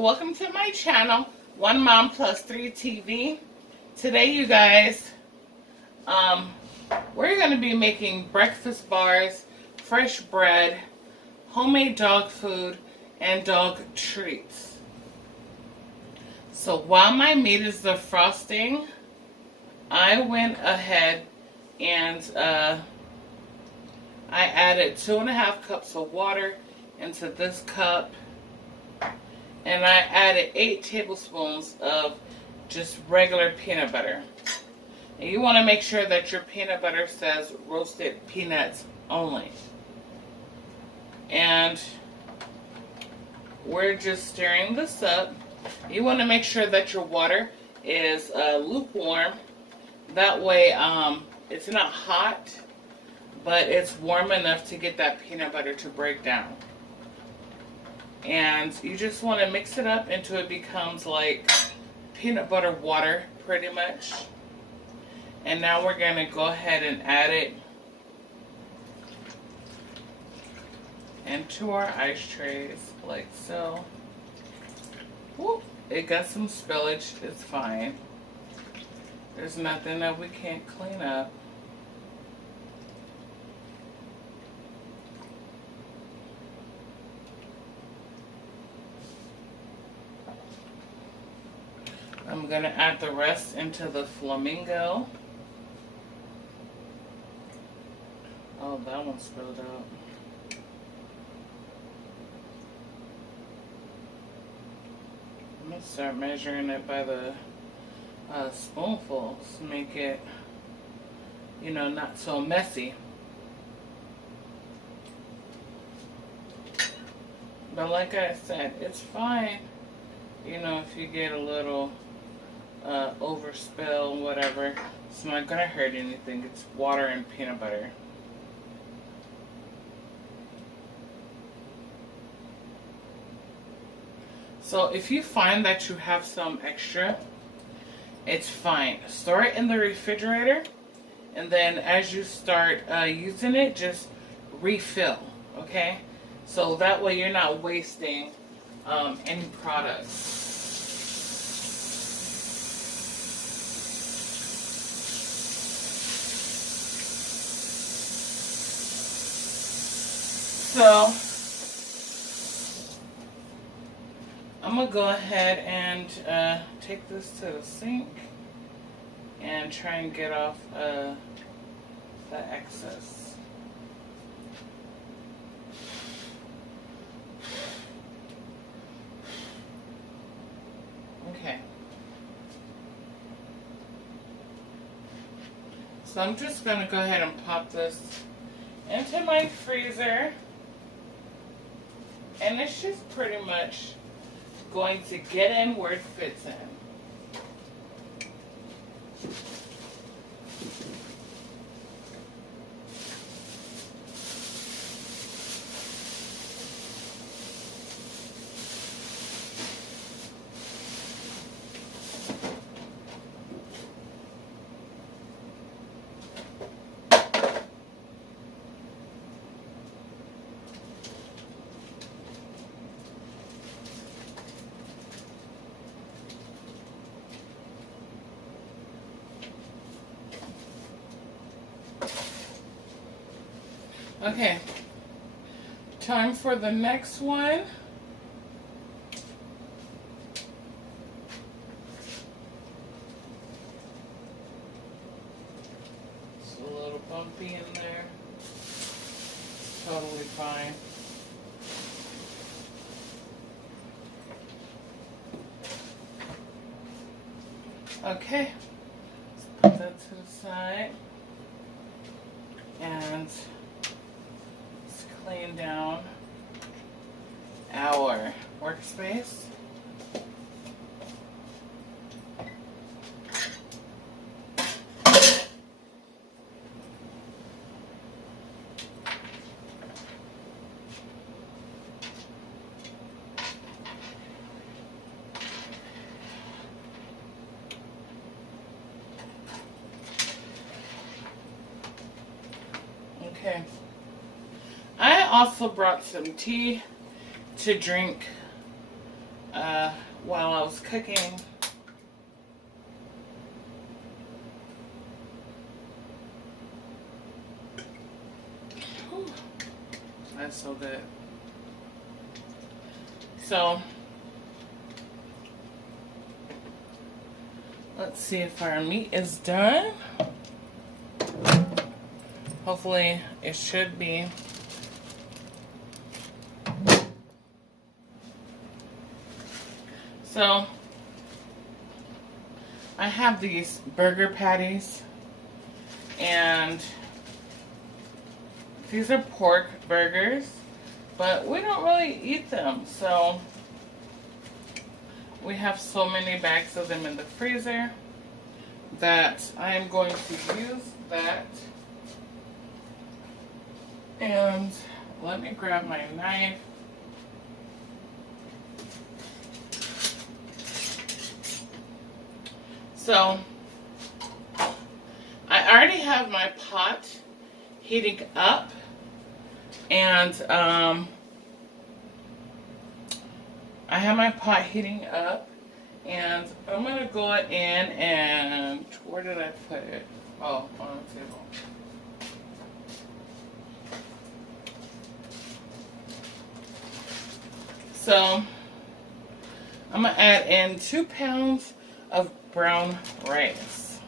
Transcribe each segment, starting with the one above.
welcome to my channel, One Mom Plus 3 TV. Today, you guys, we're going to be making breakfast bars, fresh bread, homemade dog food, and dog treats. So while my meat is defrosting, I went ahead and I added 2.5 cups of water into this cup. And I added 8 tablespoons of just regular peanut butter. And you want to make sure that your peanut butter says roasted peanuts only. And we're just stirring this up. You want to make sure that your water is lukewarm. That way it's not hot, but it's warm enough to get that peanut butter to break down. And you just want to mix it up until it becomes like peanut butter water, pretty much. And now we're going to go ahead and add it into our ice trays, like so. Whoop, it got some spillage, it's fine. There's nothing that we can't clean up. I'm going to add the rest into the flamingo. Oh, that one spilled out. I'm going to start measuring it by the spoonfuls to make it, you know, not so messy. But like I said, it's fine, you know, if you get a little overspill, whatever. It's not gonna hurt anything. It's water and peanut butter. So if you find that you have some extra, it's fine. Store it in the refrigerator, and then as you start using it, just refill, okay? So that way you're not wasting any products. So I'm going to go ahead and take this to the sink and try and get off the excess. Okay. So I'm just going to go ahead and pop this into my freezer. And it's just pretty much going to get in where it fits in. Okay, time for the next one. It's a little bumpy in there. It's totally fine. Okay, let's put that to the side. And clean down our workspace. Okay. I also brought some tea to drink while I was cooking. Whew, that's so good. So let's see if our meat is done. Hopefully it should be. So I have these burger patties, and these are pork burgers, but we don't really eat them, so we have so many bags of them in the freezer that I am going to use that. And let me grab my knife. So I already have my pot heating up, and I have my pot heating up, and I'm gonna go in and where did I put it? Oh, on the table. So I'm gonna add in 2 pounds of brown rice,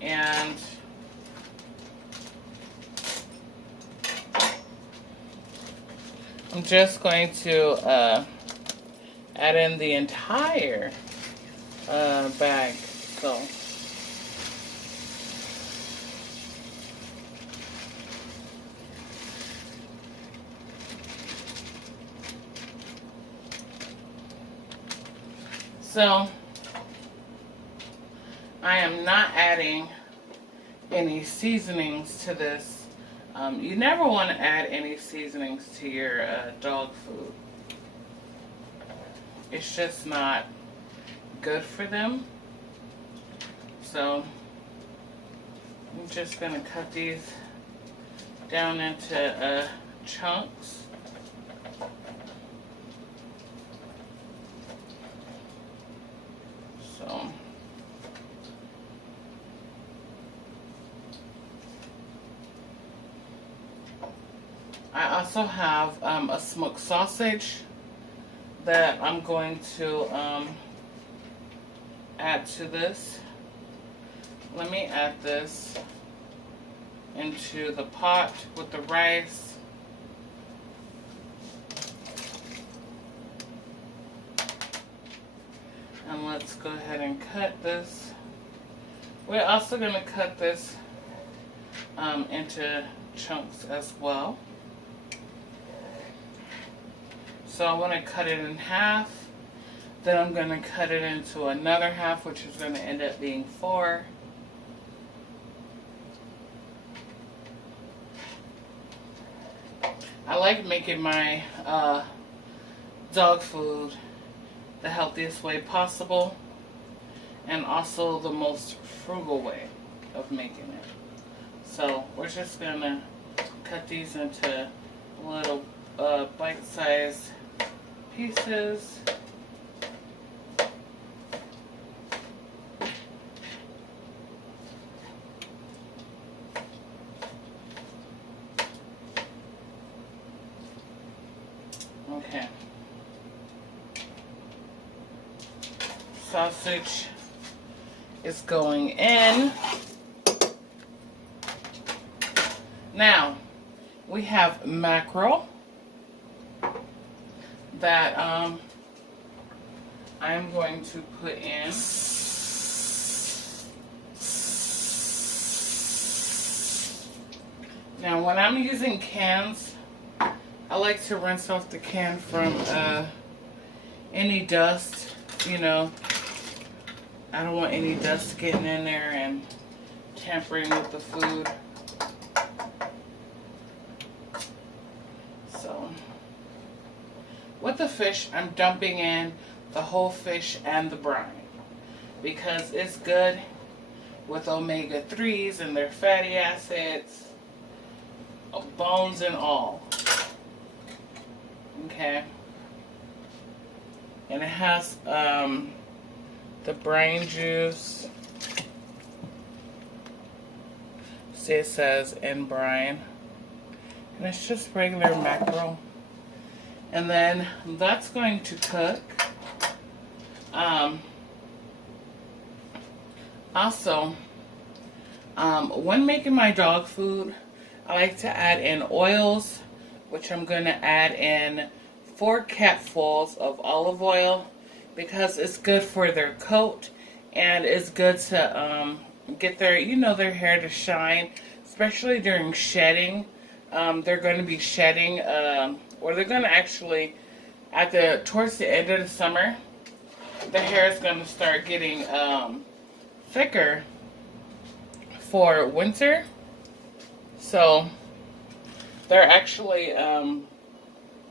and I'm just going to add in the entire bag. So I am not adding any seasonings to this. You never want to add any seasonings to your dog food. It's just not good for them. So I'm just going to cut these down into chunks. So I also have a smoked sausage that I'm going to add to this. Let me add this into the pot with the rice. And let's go ahead and cut this. We're also going to cut this into chunks as well. So I want to cut it in half. Then I'm going to cut it into another half, which is going to end up being 4. I like making my dog food the healthiest way possible, and also the most frugal way of making it. So we're just going to cut these into little bite-sized pieces. Okay. Sausage is going in. Now, we have mackerel that I'm going to put in. Now, when I'm using cans, I like to rinse off the can from any dust, you know. I don't want any dust getting in there and tampering with the food. So, with the fish, I'm dumping in the whole fish and the brine, because it's good with omega-3s and their fatty acids, bones and all. Okay. And it has the brine juice. See, it says in brine. And it's just regular mackerel. And then that's going to cook. Also, when making my dog food, I like to add in oils, which I'm going to add in 4 capfuls of olive oil because it's good for their coat and it's good to get their, their hair to shine, especially during shedding. They're going to be shedding, or they're going to actually, towards the end of the summer, the hair is going to start getting thicker for winter. So they're actually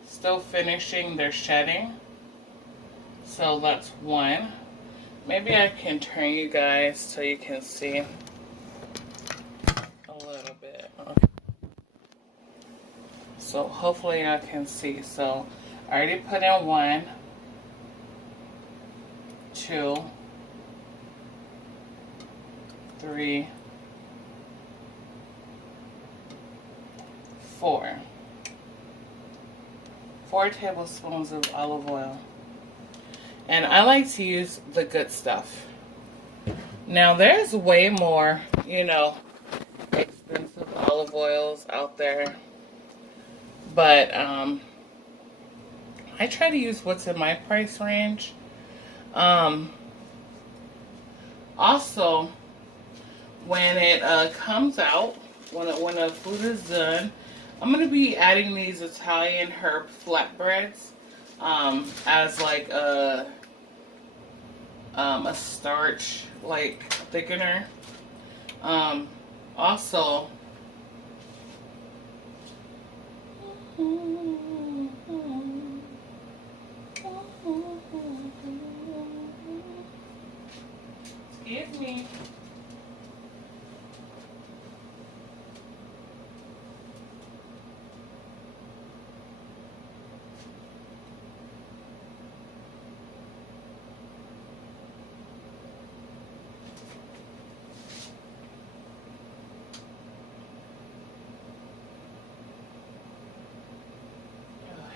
still finishing their shedding. So that's one. Maybe I can turn you guys so you can see a little bit. So hopefully I can see. So I already put in 1, 2, 3, 4. 4 tablespoons of olive oil. And I like to use the good stuff. Now there's way more, expensive olive oils out there. But I try to use what's in my price range. Also, when it comes out, when the food is done, I'm going to be adding these Italian herb flatbreads as like a starch like thickener. Also, excuse me.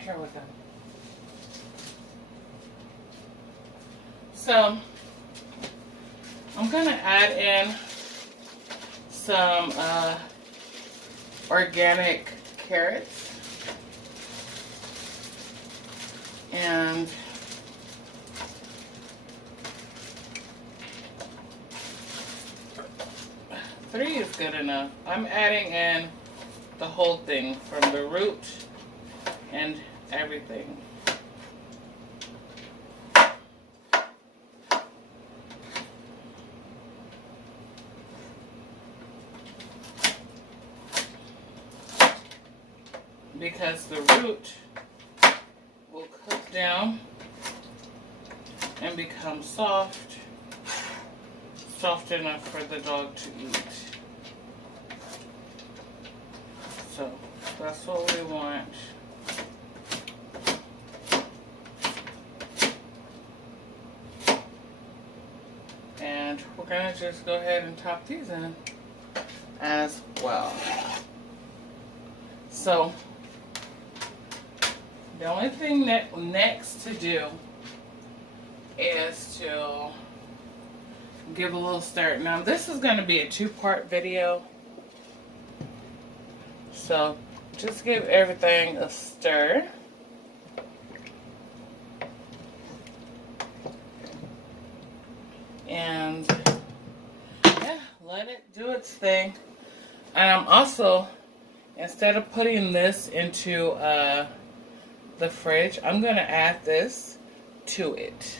Here we go. So I'm gonna add in some organic carrots and three is good enough. I'm adding in the whole thing from the root and everything. Because the root will cook down and become soft enough for the dog to eat. So that's what we want. And we're gonna just go ahead and top these in as well. So the only thing that next to do is to give a little stir. Now this is going to be a 2-part video, so just give everything a stir. And yeah, let it do its thing. And I'm also, instead of putting this into the fridge, I'm going to add this to it.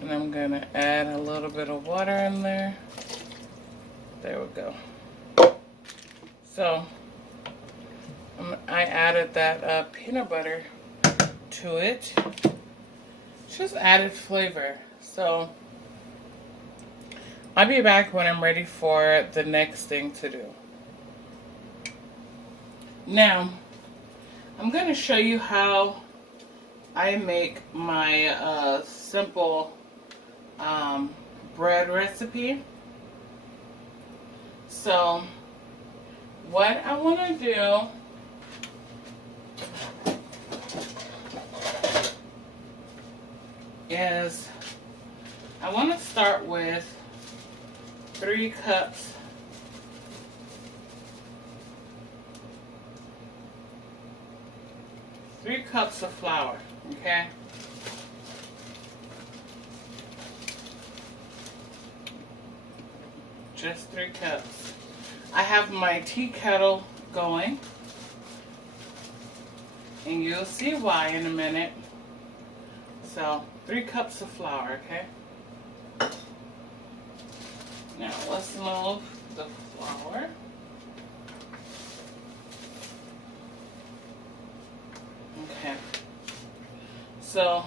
And I'm going to add a little bit of water in there. There we go. So I added that peanut butter to it. Just added flavor. So I'll be back when I'm ready for the next thing to do. Now, I'm going to show you how I make my simple bread recipe. So, what I want to do is I want to start with 3 cups of flour, okay? Just 3 cups. I have my tea kettle going, and you'll see why in a minute. So, 3 cups of flour, okay? Now, let's move the flour. Okay. So,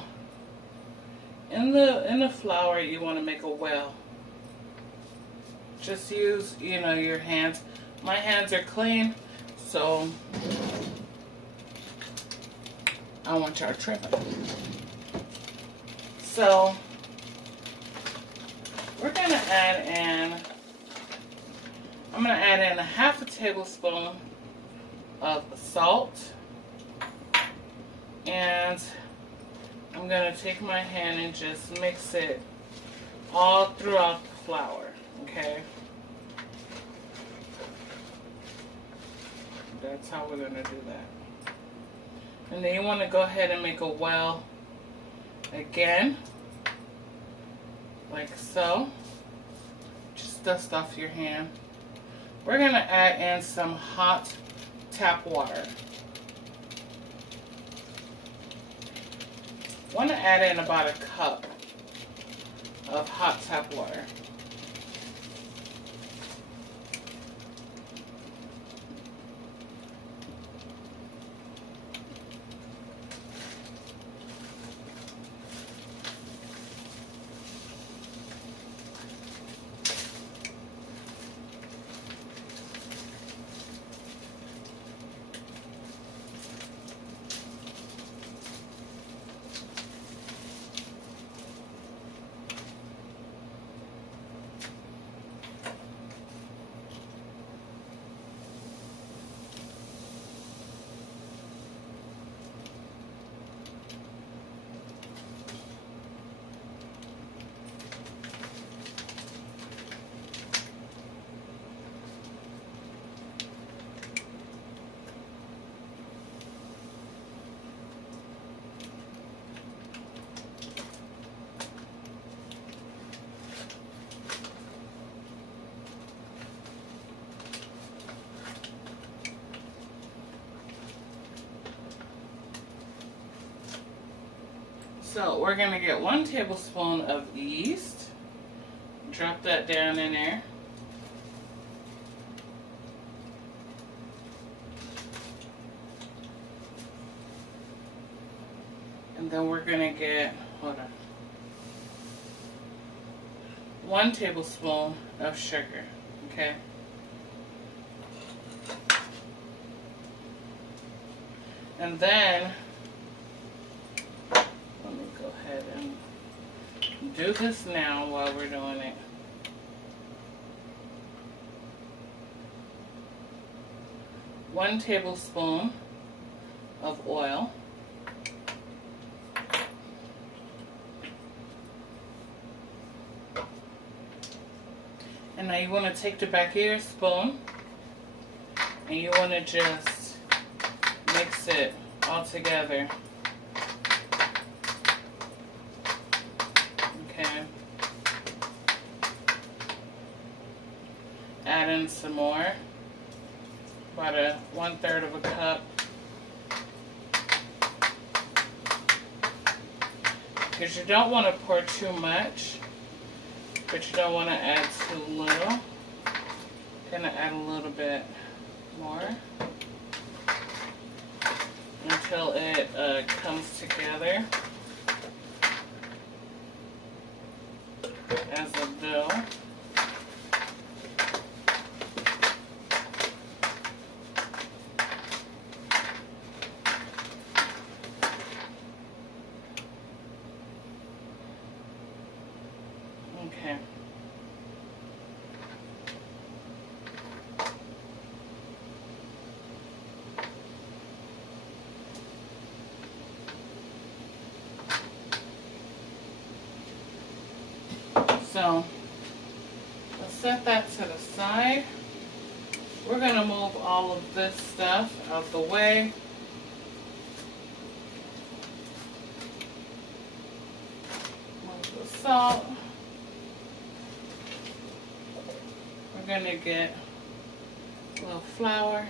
in the flour, you want to make a well. Just use, your hands. My hands are clean, so I want y'all tripping. So, we're going to add in, I'm going to add in a 1/2 tablespoon of salt. And I'm going to take my hand and just mix it all throughout the flour, okay? That's how we're going to do that. And then you want to go ahead and make a well again, like so. Just dust off your hand. We're going to add in some hot tap water. I want to add in about 1 cup of hot tap water. So we're going to get 1 tablespoon of yeast. Drop that down in there. And then we're going to get, 1 tablespoon of sugar, okay? And then, let me go ahead and do this now while we're doing it. One tablespoon of oil. And now you want to take the back of your spoon and you want to just mix it all together. Okay. Add in some more, about 1/3 of a cup. Because you don't want to pour too much, but you don't want to add too little. Gonna add a little bit more until it comes together as a dough. So let's set that to the side. We're going to move all of this stuff out the way. Move the salt. We're going to get a little flour.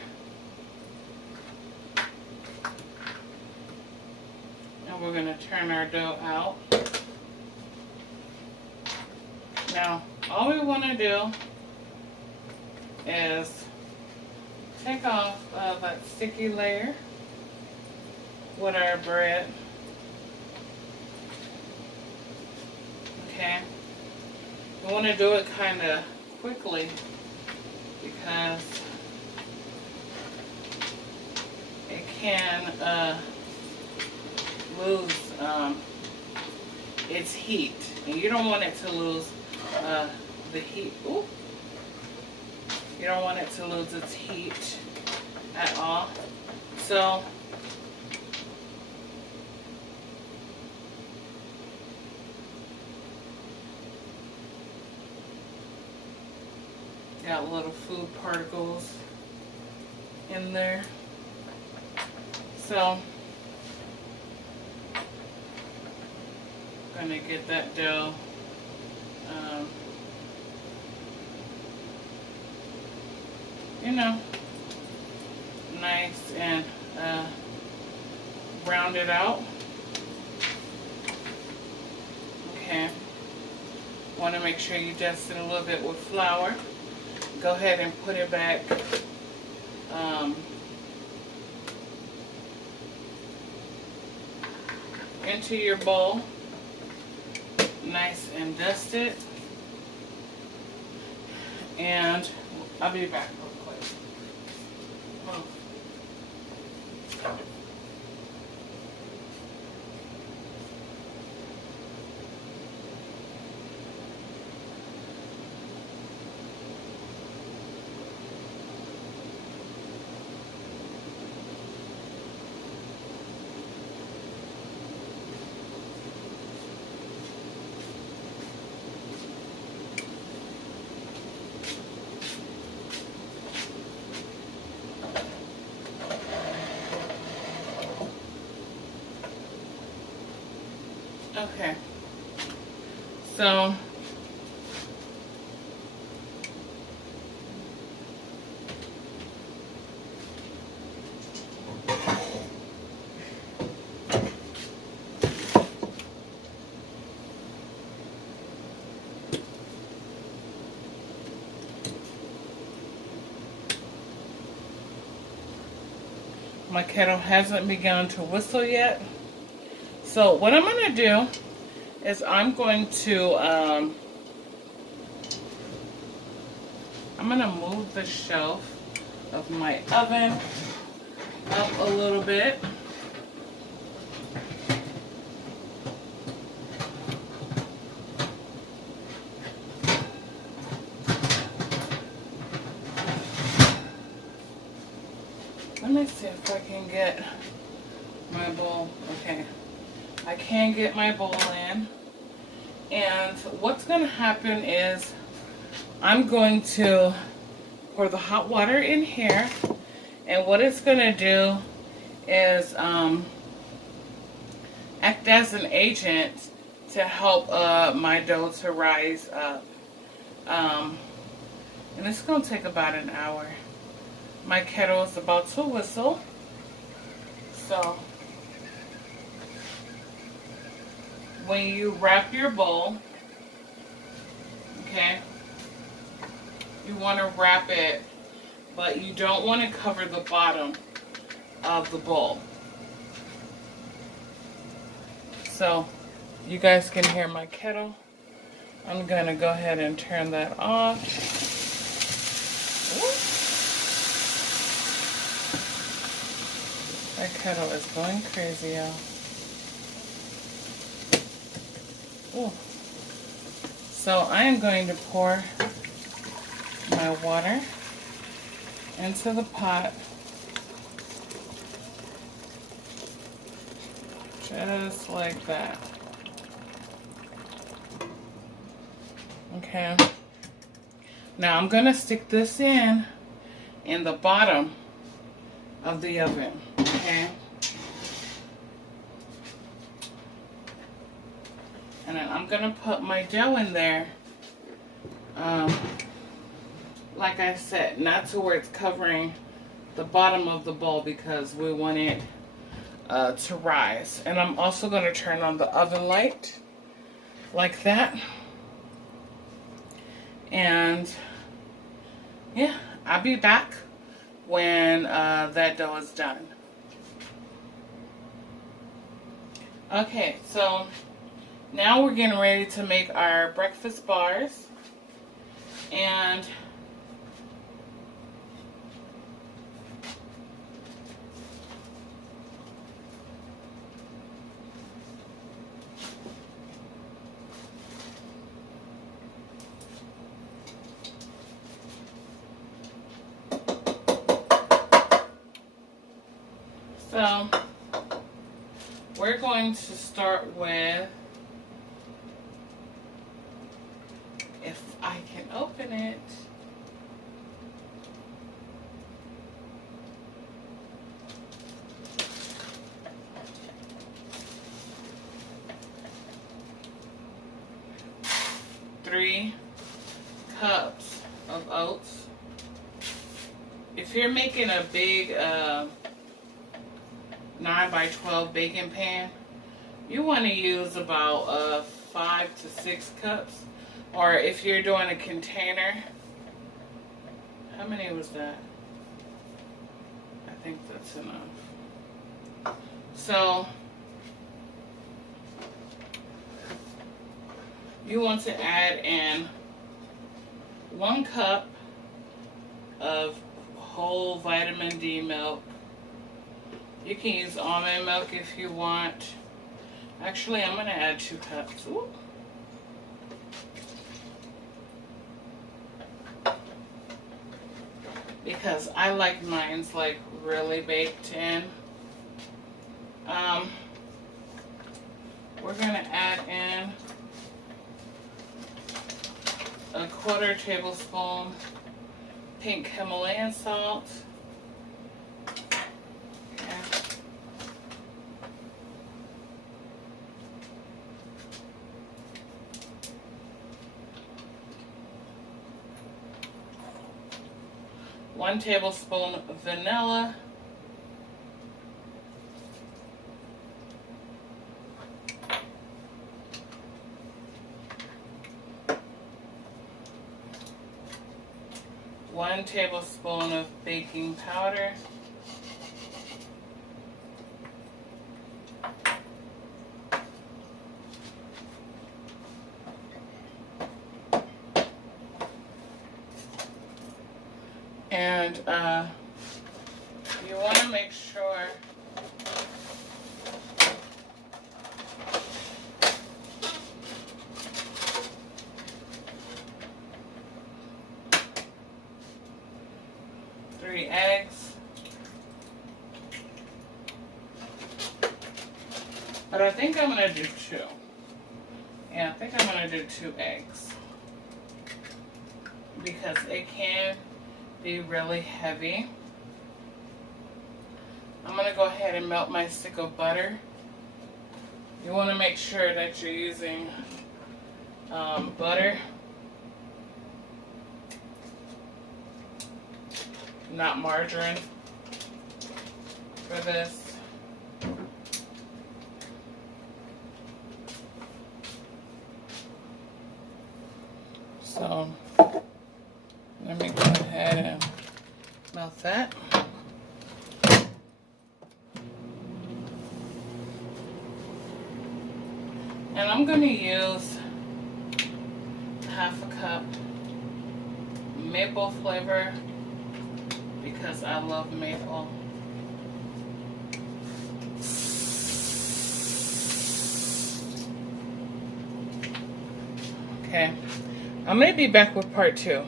And we're going to turn our dough out. Now, all we want to do is take off that sticky layer with our bread. Okay. We want to do it kind of quickly because it can lose its heat, and you don't want it to lose the heat. Ooh. You don't want it to lose its heat at all. So got little food particles in there. So I'm gonna get that dough you know, nice and rounded out. Okay. Want to make sure you dust it a little bit with flour. Go ahead and put it back into your bowl. Nice and dusted. And I'll be back real quick. Oh. Okay, so my kettle hasn't begun to whistle yet. So what I'm going to do is I'm going to move the shelf of my oven up a little bit. Let me see if I can get my bowl. Okay. I can get my bowl in, and what's going to happen is I'm going to pour the hot water in here, and what it's going to do is act as an agent to help my dough to rise up, and it's going to take about an hour. My kettle is about to whistle, so when you wrap your bowl, okay, you want to wrap it, but you don't want to cover the bottom of the bowl. So you guys can hear my kettle. I'm going to go ahead and turn that off. My kettle is going crazy, y'all. Ooh. So I am going to pour my water into the pot, just like that. Okay. Now I'm going to stick this in the bottom of the oven. Okay. And then I'm going to put my dough in there. Like I said, not to where it's covering the bottom of the bowl because we want it to rise. And I'm also going to turn on the oven light like that. And yeah, I'll be back when that dough is done. Okay, so now we're getting ready to make our breakfast bars. And so we're going to start with, if I can open it. Three cups of oats. If you're making a big 9 by 12 baking pan, you want to use about 5 to 6 cups. Or if you're doing a container, how many was that? I think that's enough. So you want to add in 1 cup of whole vitamin D milk. You can use almond milk if you want. Actually, I'm going to add 2 cups. Ooh. Because I like mine's like really baked in. We're going to add in a 1/4 tablespoon pink Himalayan salt. Okay. 1 tablespoon of vanilla. One tablespoon of baking powder. And you want to make sure three eggs. But I think I'm going to do 2. Yeah, I think I'm going to do 2 eggs. Because it can be really heavy. I'm going to go ahead and melt my stick of butter. You want to make sure that you're using butter, not margarine, for this. So let me go ahead and melt that. And I'm going to use 1/2 cup maple flavor because I love maple. Okay, I may be back with part 2.